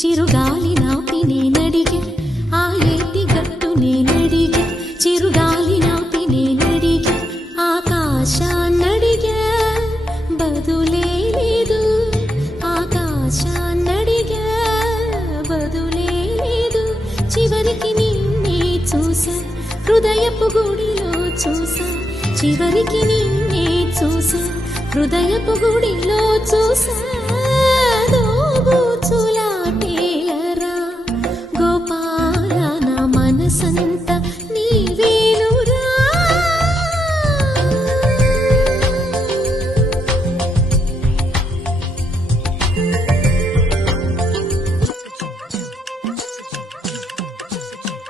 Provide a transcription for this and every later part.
చిరుగాలి నాపి నేనడిగే ఆ ఏటి గట్టు నేనడిగే చిరుగాలి నాపి నేనడిగే ఆకాశాన్నడిగే బదులే లేదు ఆకాశాన్నడిగే బదులే లేదు చివరికి నిన్నే చూసా హృదయపు గుడిలో చూసా చివరికి నిన్నే చూసా హృదయపు గుడిలో చూసా దోబూచులాటేలరా గోపాల నా మనసంత నీవేనురా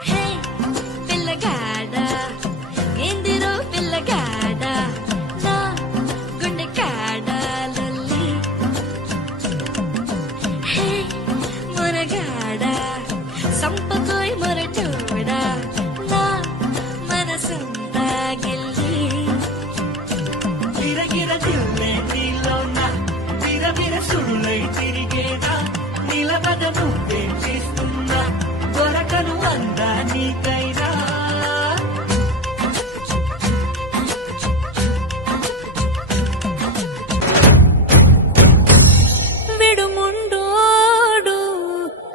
హే పిల్లగాడ ఏందిరో పిల్లగాడ నా గుండె కాడ లొల్లి హే మొరగాడ సంపకోయ్ మొరటోడ నా మనసంతా గిల్లి గిరగిర తిల్లే నీలోన విరవిర సుడులై తిరిగేదా నిలబద నువ్వేం చేస్తున్నా దొరకను అందా నీకైనా విడుముండోడు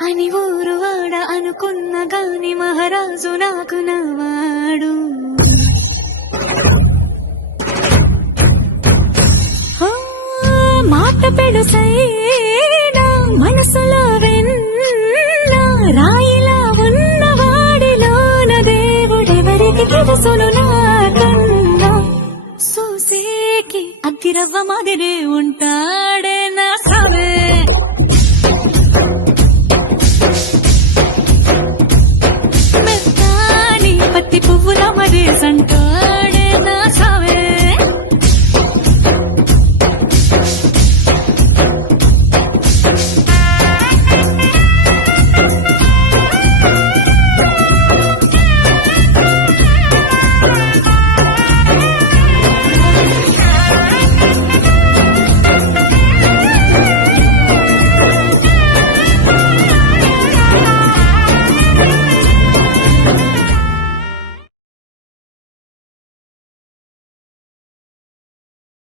అని ఊరువాడ అనుకున్న గాని మహారాజు నాకు నవాడు ఆ, మాట పెడుసైనా మనసులో వెన్న రాయిలా ఉన్నవాడిలోన దేవుడెవరికి తెలుసును నాకన్నా సూసేకి అగ్గిరవ్వ మాదిరే ఉంటాడు